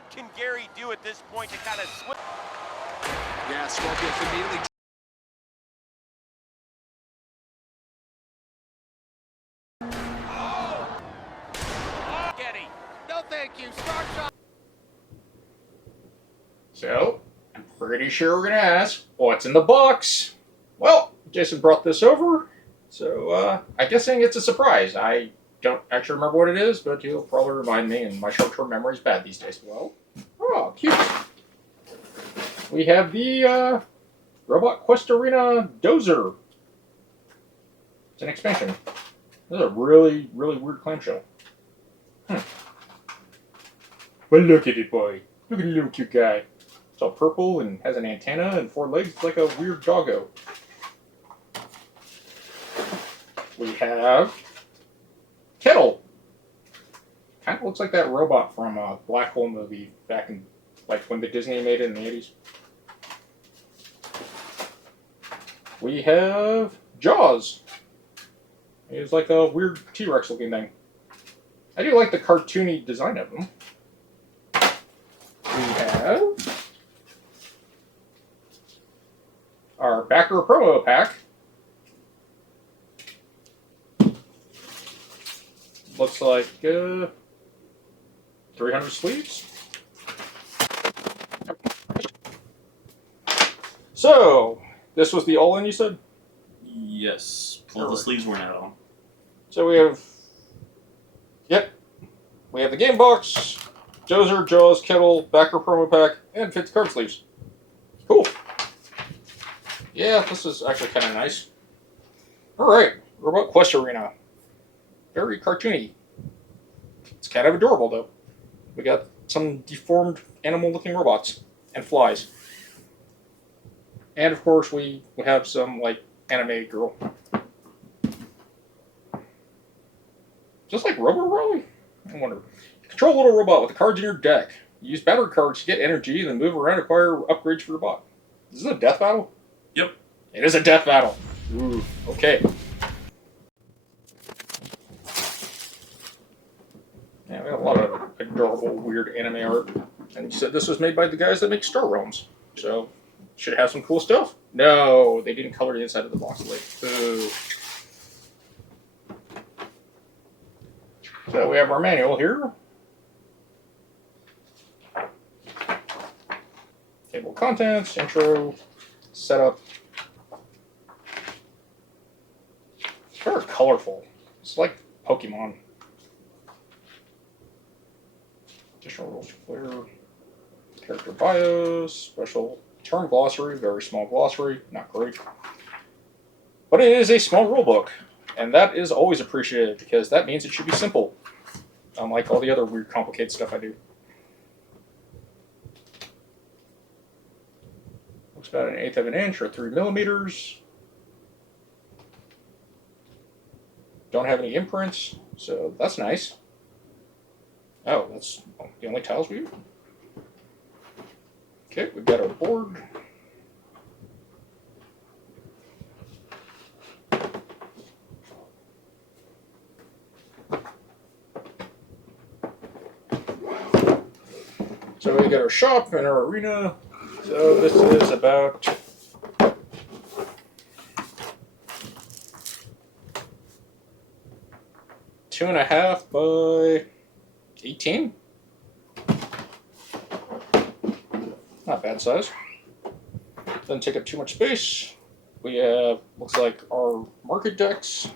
what can Gary do at this point to kind of switch? Yeah, Scorpius immediately. Getty. No, thank you. Start shot. So, I'm pretty sure we're going to ask, what's in the box? Well, Jason brought this over, so I'm guessing it's a surprise. I don't actually remember what it is, but he'll probably remind me, and my short-term memory is bad these days. Well, oh, cute. We have the Robot Quest Arena Dozer. It's an expansion. This is a really, really weird clamshell. Well, look at it, boy. Look at the little cute guy. It's all purple and has an antenna and 4 legs. It's like a weird doggo. We have Kettle. Kind of looks like that robot from a Black Hole movie back in, like, when the Disney made it in the 80s. We have Jaws. It's like a weird T-Rex looking thing. I do like the cartoony design of them. We have our backer promo pack. Looks like 300 sleeves. So, this was the all-in, you said? Yes. Well, the sleeves weren't at all. So we have, we have the game box, Dozer, Jaws, Kettle, backer promo pack, and 50 card sleeves. Cool. Yeah, this is actually kind of nice. Alright, Robot Quest Arena. Very cartoony. It's kind of adorable, though. We got some deformed animal-looking robots and flies. And, of course, we have some, like, anime girl. Just like Robo Rally? I wonder. Control a little robot with the cards in your deck. Use battery cards to get energy, then move around and acquire upgrades for your bot. Is this a death battle? Yep. It is a death battle. Ooh, okay. Yeah, we got a lot of adorable, weird anime art. And you said this was made by the guys that make Star Realms. So, should have some cool stuff. No, they didn't color the inside of the box late. Ooh. So we have our manual here. Table of contents, intro, setup. It's very colorful. It's like Pokemon. Additional rules to clear. Character bios, special term glossary, very small glossary, not great. But it is a small rulebook, and that is always appreciated because that means it should be simple. Unlike all the other weird, complicated stuff I do. Looks about 1/8 of an inch or 3 millimeters. Don't have any imprints, so that's nice. Oh, that's the only tiles we use. Okay, we've got our board. So we got our shop and our arena. So this is about two and a half by 18. Not bad size. Doesn't take up too much space. We have, looks like, our market decks.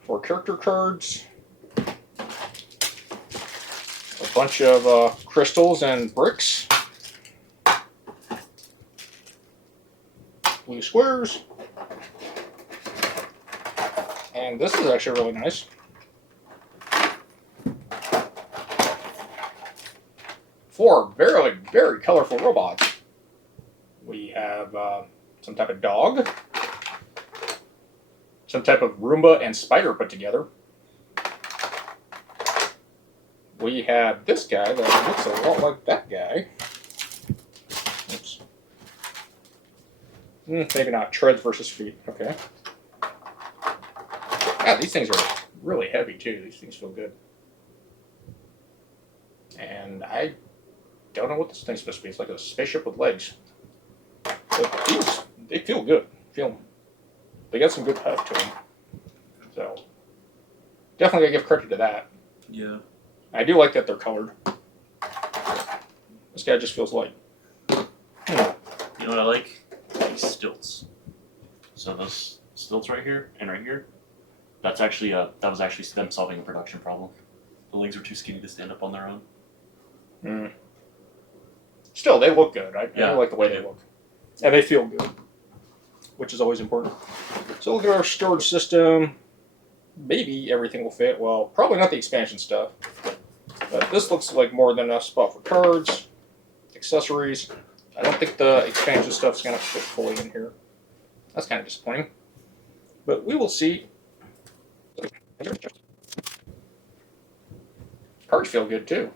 4 character cards. A bunch of crystals and bricks. Blue squares. And this is actually really nice. Four very, very colorful robots. We have some type of dog. Some type of Roomba and spider put together. We have this guy that looks a lot like that guy. Oops. Maybe not. Treads versus feet. Okay. God, these things are really heavy too. These things feel good. And I don't know what this thing's supposed to be. It's like a spaceship with legs. But these, they feel good. They got some good pep to them. So, definitely gotta give credit to that. Yeah. I do like that they're colored. This guy just feels light. You know what I like? These stilts. So those stilts right here and right here, that was actually them solving a production problem. The legs were too skinny to stand up on their own. Mm. Still, they look good. I do like the way they look. And they feel good, which is always important. So look at our storage system. Maybe everything will fit. Well, probably not the expansion stuff. But this looks like more than enough spot for cards, accessories. I don't think the expansion stuff's going to fit fully in here. That's kind of disappointing. But we will see. Cards feel good too.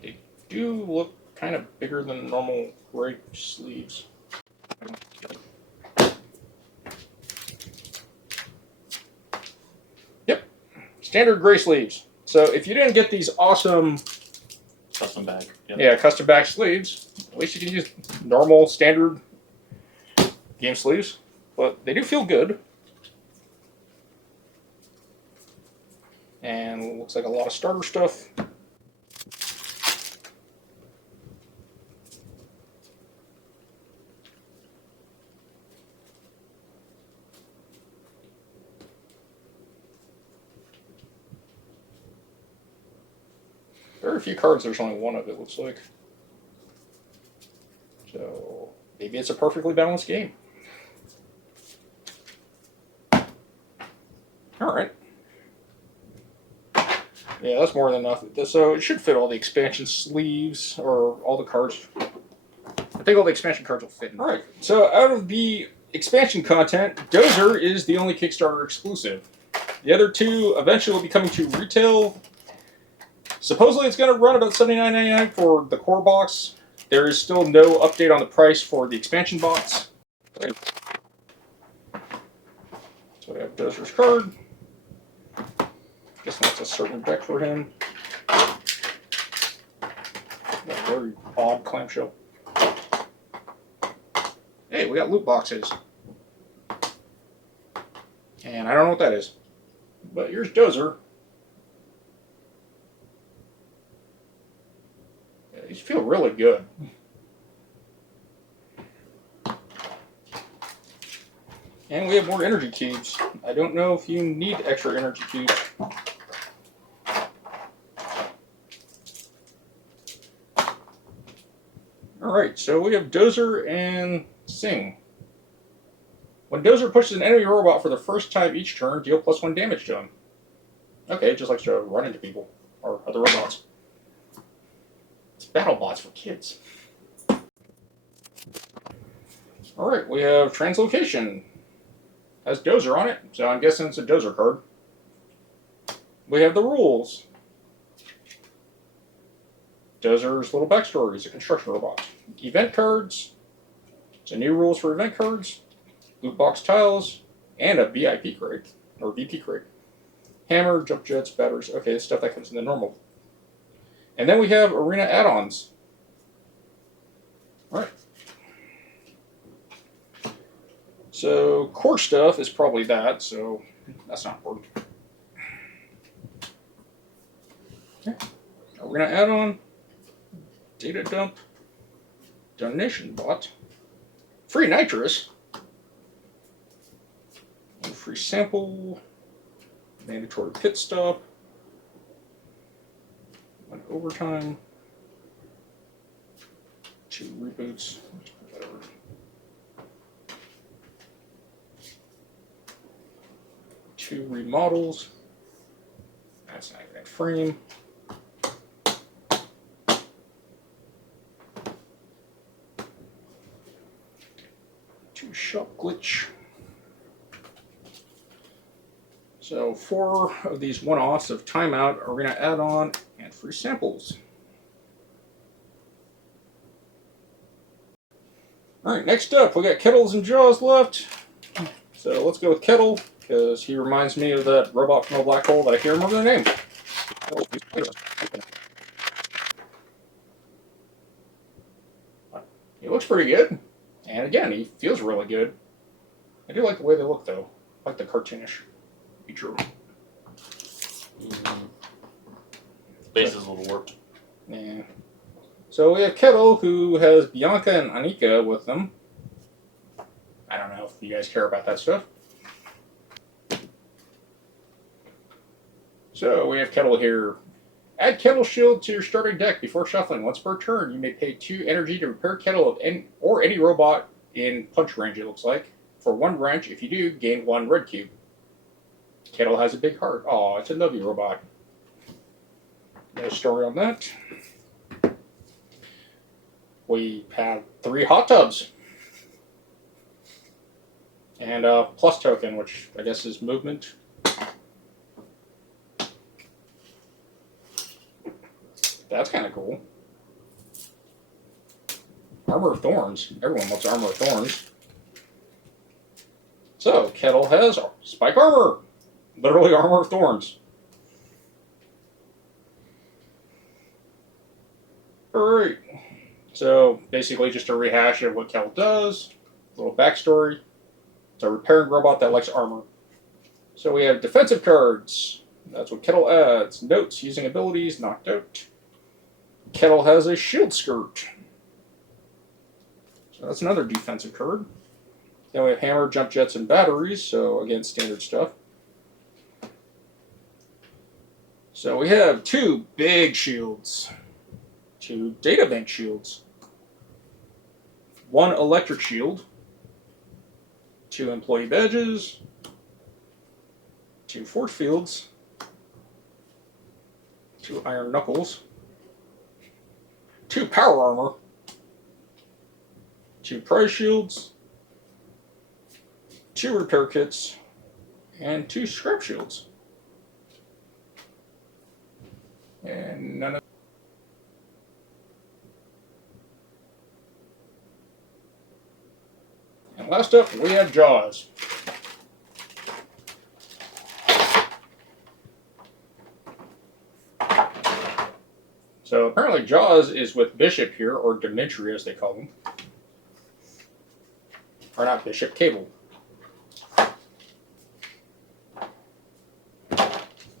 They do look kind of bigger than normal gray sleeves. Yep, standard gray sleeves. So if you didn't get these awesome Custom bag. Yep. yeah, custom back sleeves, at least you can use normal standard game sleeves. But they do feel good. And looks like a lot of starter stuff. Very few cards, there's only one of it, looks like. So, maybe it's a perfectly balanced game. Alright. Yeah, that's more than enough. So, it should fit all the expansion sleeves, or all the cards. I think all the expansion cards will fit. Alright, so out of the expansion content, Dozer is the only Kickstarter exclusive. The other two eventually will be coming to retail. Supposedly it's going to run about $79.99 for the core box. There is still no update on the price for the expansion box. So we have Dozer's card. Guess that's a certain deck for him. A very odd clamshell. Hey, we got loot boxes. And I don't know what that is. But here's Dozer. These feel really good. And we have more energy cubes. I don't know if you need extra energy cubes. Alright, so we have Dozer and Sing. When Dozer pushes an enemy robot for the first time each turn, deal +1 damage to him. Okay, just likes to run into people or other robots. It's BattleBots for kids. Alright, we have Translocation. Has Dozer on it, so I'm guessing it's a Dozer card. We have the rules. Dozer's little backstory is a construction robot. Event cards. Some new rules for event cards. Loot box tiles. And a VIP crate. Or VP crate. Hammer, jump jets, batteries. Okay, it's stuff that comes in the normal. And then we have arena add-ons. Alright. So, core stuff is probably that, so that's not important. Okay. Arena add-on. Data dump. Donation bot. Free nitrous. One free sample. Mandatory pit stop. One overtime. 2 reboots. Whatever. 2 remodels. That's not even a frame. 2 shop glitch. So 4 of these one-offs of timeout, arena add-on, and free samples. Alright, next up, we got Kettles and Jaws left. So let's go with Kettle, because he reminds me of that robot from the black hole that I can't remember the name. He looks pretty good. And again, he feels really good. I do like the way they look, though. I like the cartoonish feature. Base is a little warped. Yeah. So we have Kettle, who has Bianca and Anika with them. I don't know if you guys care about that stuff. So we have Kettle here. Add Kettle Shield to your starting deck before shuffling. Once per turn, you may pay 2 energy to repair Kettle of any robot in punch range, it looks like. For 1 wrench, if you do, gain 1 red cube. Kettle has a big heart. Aw, it's a Novi robot. No story on that. We have 3 hot tubs. And a plus token, which I guess is movement. That's kind of cool. Armor of Thorns. Everyone loves Armor of Thorns. So, Kettle has Spike Armor. Literally Armor of Thorns. Alright. So, basically just a rehash of what Kettle does. A little backstory. It's a repairing robot that likes armor. So we have defensive cards. That's what Kettle adds. Notes using abilities, knocked out. Kettle has a shield skirt. So that's another defensive card. Then we have hammer, jump jets, and batteries. So again, standard stuff. So we have 2 big shields. 2 data bank shields. 1 electric shield. 2 employee badges. 2 force fields. 2 iron knuckles. 2 power armor. 2 prize shields. 2 repair kits. And 2 scrap shields. And none of And last up, we have Jaws. So apparently Jaws is with Bishop here, or Dimitri as they call him. Or not Bishop, Cable.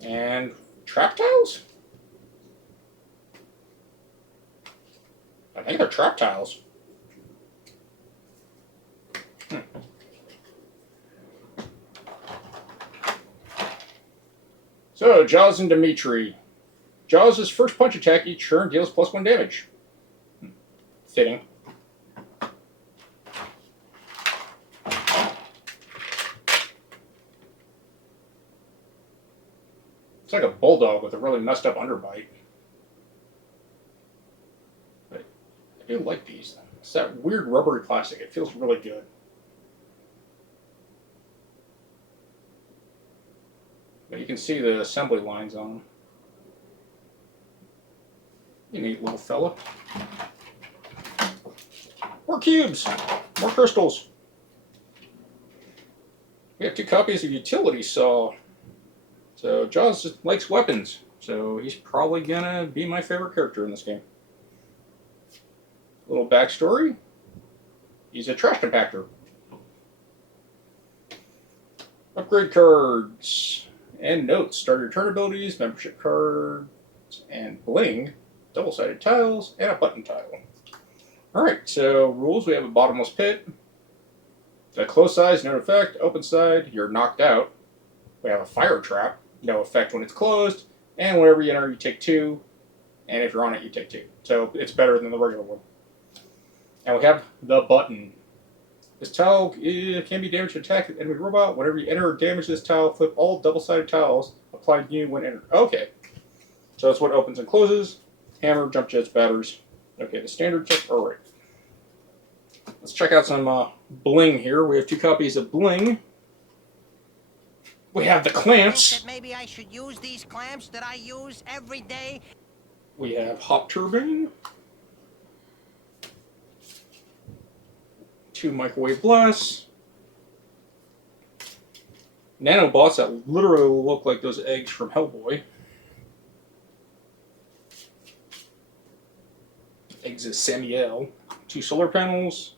And trap tiles? I think they're trap tiles. So, Jaws and Dimitri. Jaws' first punch attack each turn deals +1 damage. Fitting. It's like a bulldog with a really messed up underbite. But I do like these. It's that weird rubbery plastic. It feels really good. But you can see the assembly lines on them. You neat little fella. More cubes! More crystals! We have 2 copies of Utility Saw. So Jaws just likes weapons. So he's probably gonna be my favorite character in this game. Little backstory. He's a trash compactor. Upgrade cards. And notes, start your turn abilities, membership cards, and bling, double-sided tiles, and a button tile. Alright, so rules, we have a bottomless pit. A closed size, no effect. Open side, you're knocked out. We have a fire trap, no effect when it's closed. And whenever you enter, you take 2. And if you're on it, you take 2. So it's better than the regular one. And we have the button. This tile can be damaged to attack an enemy robot. Whenever you enter or damage this tile, flip all double-sided tiles applied to you when entered. Okay. So that's what opens and closes. Hammer, jump jets, batteries. Okay, the standard check. All right. Let's check out some bling here. We have 2 copies of bling. We have the clamps. Maybe I should use these clamps that I use every day. We have hot turbine. 2 microwave blasts. Nanobots that literally look like those eggs from Hellboy. legs is Samuel. 2 solar panels.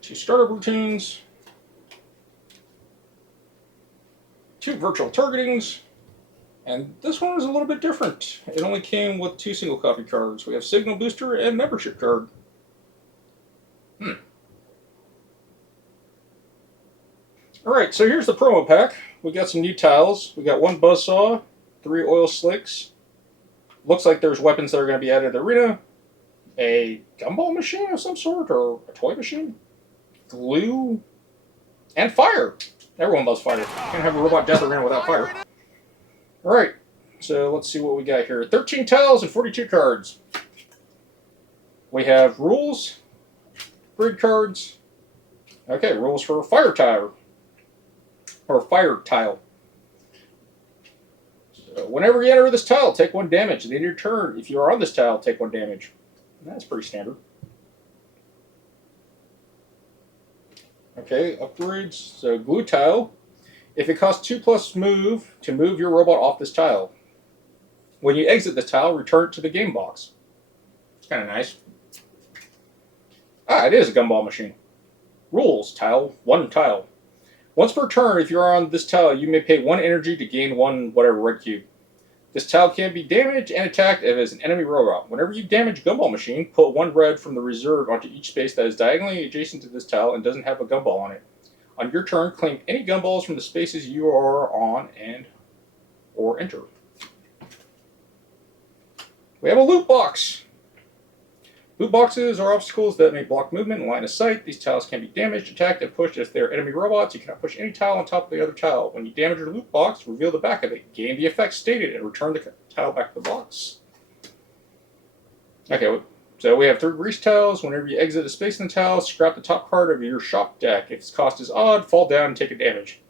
2 starter platoons. 2 virtual targetings. And this one is a little bit different. It only came with 2 single copy cards. We have Signal Booster and Membership Card. Alright, so here's the promo pack. We got some new tiles. We got 1 Buzzsaw, 3 Oil Slicks. Looks like there's weapons that are going to be added to the arena. A gumball machine of some sort, or a toy machine. Glue. And fire. Everyone loves fire. Can't have a Robot Death Arena without fire. Alright, so let's see what we got here. 13 tiles and 42 cards. We have rules, grid cards. Okay, rules for fire tile. Or fire tile. So whenever you enter this tile, take 1 damage. At the end of your turn, if you are on this tile, take 1 damage. That's pretty standard. Okay, upgrades. So glue tile. If it costs 2+ move to move your robot off this tile. When you exit the tile, return it to the game box. It's kind of nice. Ah, it is a gumball machine. Rules tile, 1 tile. Once per turn, if you are on this tile, you may pay 1 energy to gain 1 whatever red cube. This tile can be damaged and attacked if it is an enemy robot. Whenever you damage a gumball machine, put 1 red from the reserve onto each space that is diagonally adjacent to this tile and doesn't have a gumball on it. On your turn, claim any gumballs from the spaces you are on or enter. We have a loot box. Loot boxes are obstacles that may block movement and line of sight. These tiles can be damaged, attacked, and pushed if they are enemy robots. You cannot push any tile on top of the other tile. When you damage your loot box, reveal the back of it, gain the effect stated, and return the tile back to the box. Okay, so we have 3 grease tiles. Whenever you exit a space in the tile, scrap the top card of your shop deck. If its cost is odd, fall down and take a damage.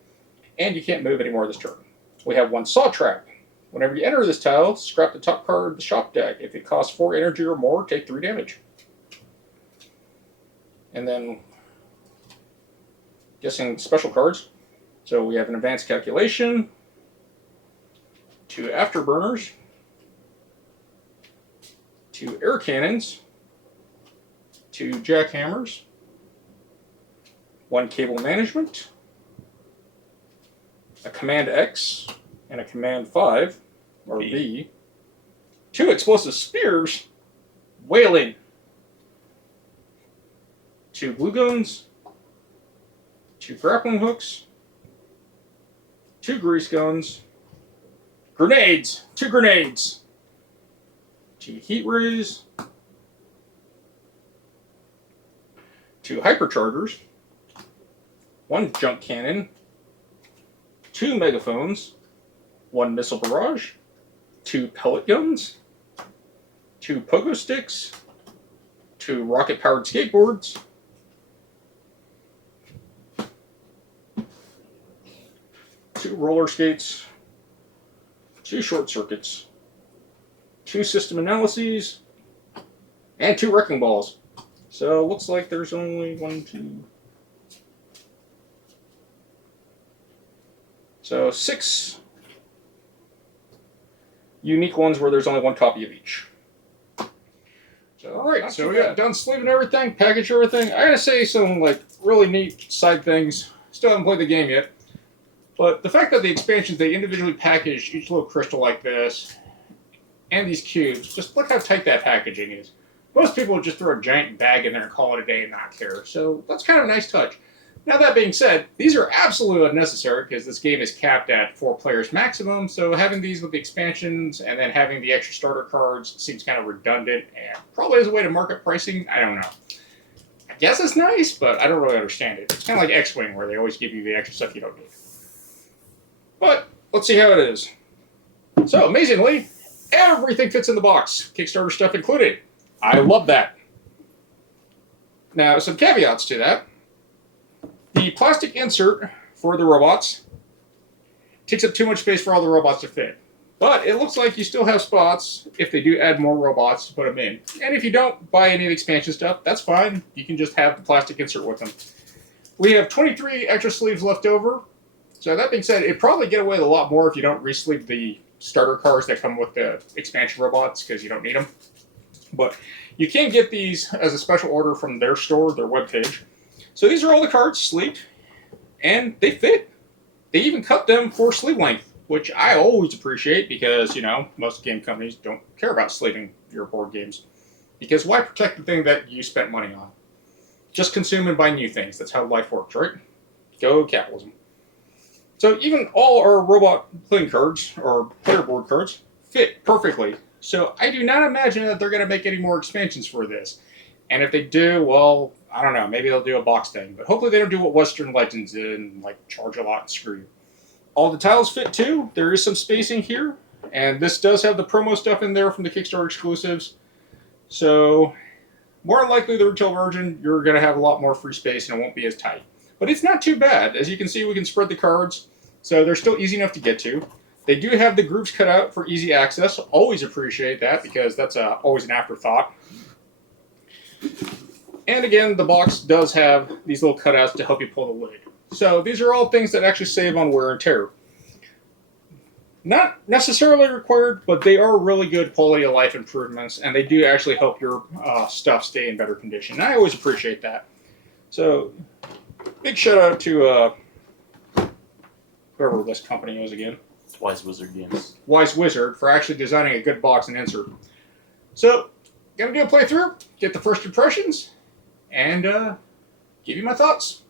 And you can't move anymore this turn. We have 1 saw trap. Whenever you enter this tile, scrap the top card of the shop deck. If it costs 4 energy or more, take 3 damage. And then, guessing special cards. So we have an advanced calculation, 2 afterburners, 2 air cannons, 2 jackhammers, 1 cable management, a Command X, and a Command 5, or V, 2 explosive spears, whaling, 2 glue guns, 2 grappling hooks, 2 grease guns, grenades, 2 grenades, 2 heat rays, 2 hyperchargers, 1 junk cannon, 2 megaphones, 1 missile barrage, 2 pellet guns, 2 pogo sticks, 2 rocket-powered skateboards, 2 roller skates, 2 short circuits, 2 system analyses, and 2 wrecking balls. So it looks like there's only 1, 2. So 6 unique ones where there's only 1 copy of each. So alright, so we got done sleeving everything, package everything. I gotta say some like really neat side things. Still haven't played the game yet. But the fact that the expansions, they individually package each little crystal like this, and these cubes, just look how tight that packaging is. Most people would just throw a giant bag in there and call it a day and not care. So that's kind of a nice touch. Now that being said, these are absolutely unnecessary because this game is capped at 4 players maximum, so having these with the expansions and then having the extra starter cards seems kind of redundant and probably as a way to market pricing, I don't know. I guess it's nice, but I don't really understand it. It's kind of like X-Wing where they always give you the extra stuff you don't need. But let's see how it is. So amazingly, everything fits in the box, Kickstarter stuff included. I love that. Now, some caveats to that. The plastic insert for the robots takes up too much space for all the robots to fit. But it looks like you still have spots if they do add more robots to put them in. And if you don't buy any of the expansion stuff, that's fine. You can just have the plastic insert with them. We have 23 extra sleeves left over. So that being said, it'd probably get away with a lot more if you don't re-sleeve the starter cards that come with the expansion robots because you don't need them. But you can get these as a special order from their store, their webpage. So these are all the cards, sleeved, and they fit. They even cut them for sleeve length, which I always appreciate because, you know, most game companies don't care about sleeving your board games. Because why protect the thing that you spent money on? Just consume and buy new things. That's how life works, right? Go capitalism. So even all our robot playing cards, or player board cards, fit perfectly. So I do not imagine that they're going to make any more expansions for this. And if they do, well, I don't know, maybe they'll do a box thing. But hopefully they don't do what Western Legends did and like charge a lot and screw you. All the tiles fit too. There is some spacing here. And this does have the promo stuff in there from the Kickstarter exclusives. So more than likely the retail version, you're going to have a lot more free space and it won't be as tight. But it's not too bad. As you can see, we can spread the cards. So they're still easy enough to get to. They do have the groups cut out for easy access. Always appreciate that because that's always an afterthought. And again, the box does have these little cutouts to help you pull the lid. So these are all things that actually save on wear and tear. Not necessarily required, but they are really good quality of life improvements, and they do actually help your stuff stay in better condition. And I always appreciate that. So, big shout out to whoever this company is again. It's Wise Wizard Games. Wise Wizard for actually designing a good box and insert. So, gonna do a playthrough, get the first impressions, and give you my thoughts.